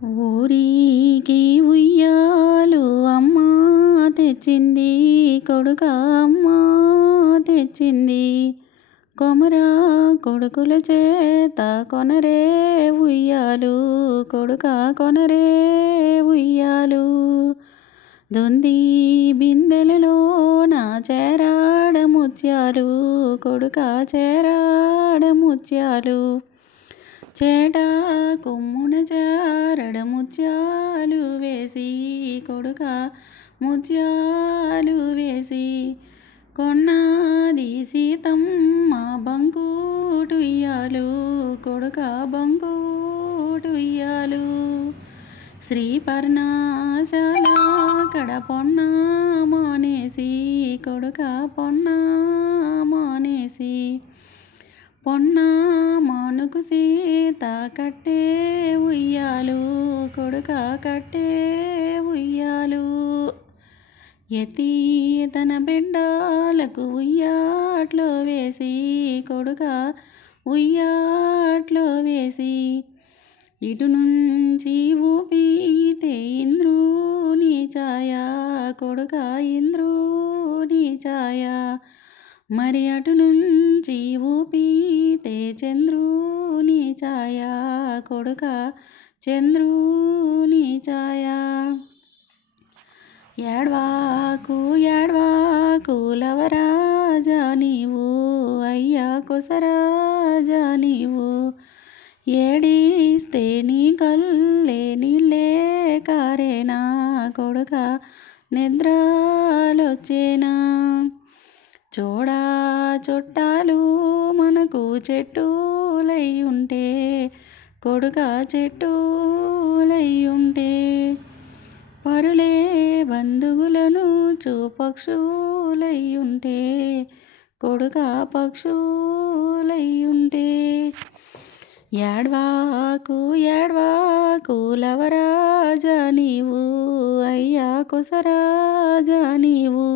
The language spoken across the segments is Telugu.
ఊరికి ఉయ్యాలు అమ్మ తెచ్చింది, కొడుక అమ్మ తెచ్చింది. కొమరా కొడుకుల చేత కొనరే ఉయ్యాలు, కొడుక కొనరే ఉయ్యాలు. దొంది బిందెలలో నా చేరాడ ముత్యాలు, కొడుక చేరాడ ముత్యాలు. చేట కొమ్మున జారడ ముత్యాలు వేసి, కొడుక ముత్యాలు వేసి. కొన్నాది సీతమ్మ బంకుటుయ్యాలు, కొడుక బంకుటుయ్యాలు. శ్రీ పర్ణశాల కడ పొన్న మానేసి, కొడుక పొన్న మానేసి. పొన్న మానుకు సీత కట్టే ఉయ్యాలు, కొడుక కట్టే ఉయ్యాలు. ఎత్తి తన బిడ్డలకు ఉయ్యాట్లో వేసి, కొడుక ఉయ్యాట్లో వేసి. ఇటు నుంచి ఊపితే ఇంద్రుని ఛాయ, కొడుక ఇంద్రుని ఛాయ. మరి అటు నుంచి ఊపితే చంద్రుని ఛాయ, కొడుక చంద్రుని ఛాయ. ఏడ్వాకు ఏడ్వాకు లవరాజా నీవు, అయ్యా కొసరాజా నీవు. ఏడిస్తే నీ కళ్ళే నీళ్ళే కారేనా, కొడుక నిద్రలొచ్చేనా. చూడా చుట్టాలు మనకు చెట్టులయ్యుంటే, కొడుక చెట్టులయ్యుంటే. పరులే బంధువులను పక్షులయ్యుంటే, కొడుక పక్షులయ్యుంటే. ఏడ్వాకు ఏడ్వాకు లవరాజా నీవు, అయ్యా కొసరాజా నీవు.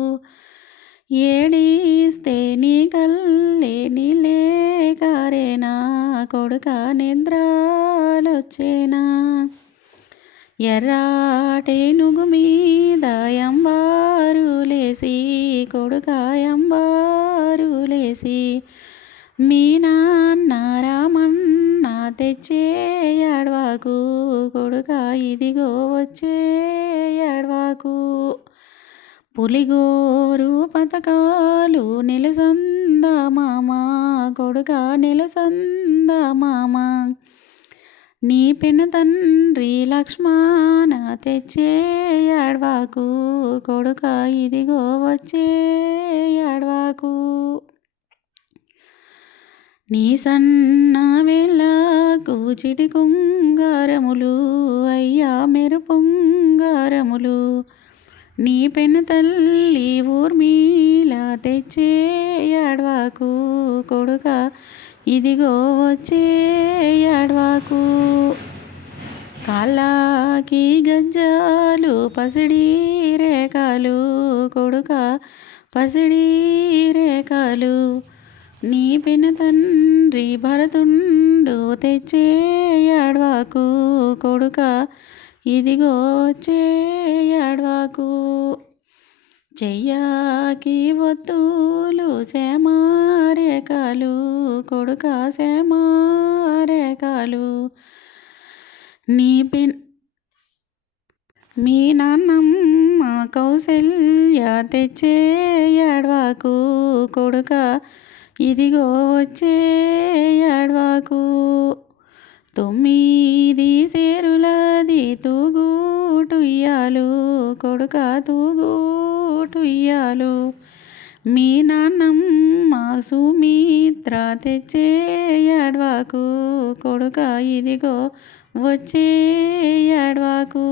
ఏడిస్తే నీ కళ్ళే నీళ్ళే కారేనా, కొడుక నిద్రలొచ్చేనా. ఎర్రాటేనుగు మీద ఎంబారులేసి, కొడుక ఎంబారులేసి. మీ నాన్న రామన్న తెచ్చే ఏడ్వాకు, కొడుక ఇదిగో వచ్చే ఏడ్వాకు. పులిగోరు పథకాలు నిలసంద మామ, కొడుక నిలసంద మామ. నీ పెన తండ్రి లక్ష్మణ తెచ్చే ఏడ్వాకు, కొడుక ఇదిగో వచ్చే ఏడ్వాకు. నీ సన్న వేళ్ళకు చిటి కుంగారములు, అయ్యా మెరుపొంగారములు. నీ పెన తల్లి ఊర్మిళ తెచ్చే ఏడ్వాకు, కొడుక ఇదిగో వచ్చే ఏడ్వాకు. కాళ్ళకి గజ్జాలు పసిడి రేఖలు, కొడుక పసిడి రేఖలు. నీ పెన తండ్రి భరతుండు తెచ్చే ఏడ్వాకు, కొడుక ఇదిగో వచ్చే ఏడ్వాకు. చెయ్యాకి ఒత్తులు శ్యామరేఖలు, కొడుక శ్యామరేఖలు. మీ నాన్నమ్మ కౌసల్య తెచ్చే ఏడ్వాకు, కొడుక ఇదిగో వచ్చే ఏడ్వాకు. 9 సేరులది తూగుటుయ్యాలు, కొడుక తూగుటుయ్యాలు. మీ నాన్నమ్మ సుమిత్ర తెచ్చే ఏడ్వాకు, కొడుక ఇదిగో వచ్చే ఏడ్వాకు.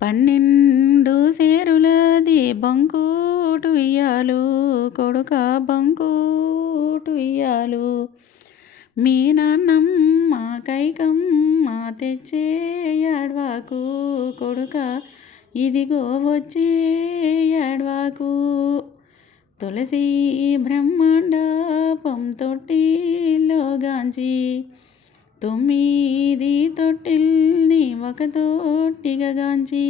12 సేరులది బంకుటుయ్యాలు, కొడుక బంకుటుయ్యాలు. మీ నాన్నమ్మ కైకమ్మ తెచ్చే ఏడ్వాకు, కొడుక ఇదిగో వచ్చే ఏడ్వాకు. తులసి బ్రహ్మాండపం తొట్టిలో గాంచి 9 తొట్టిల్ని ఒకతోటిగాంచి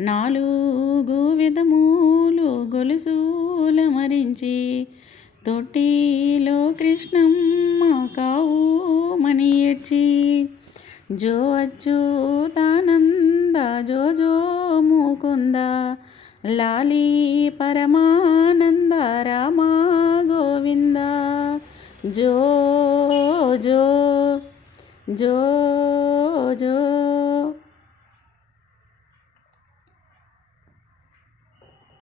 నాలుగు విధములు గొలుసుల మరించి తొట్టిలో కృష్ణమ్మ కావు మణి ఏడ్చి జో అచ్యుతానంద జో జో ముకుంద లాలి పరమానంద రామ గోవింద జో జో జో జో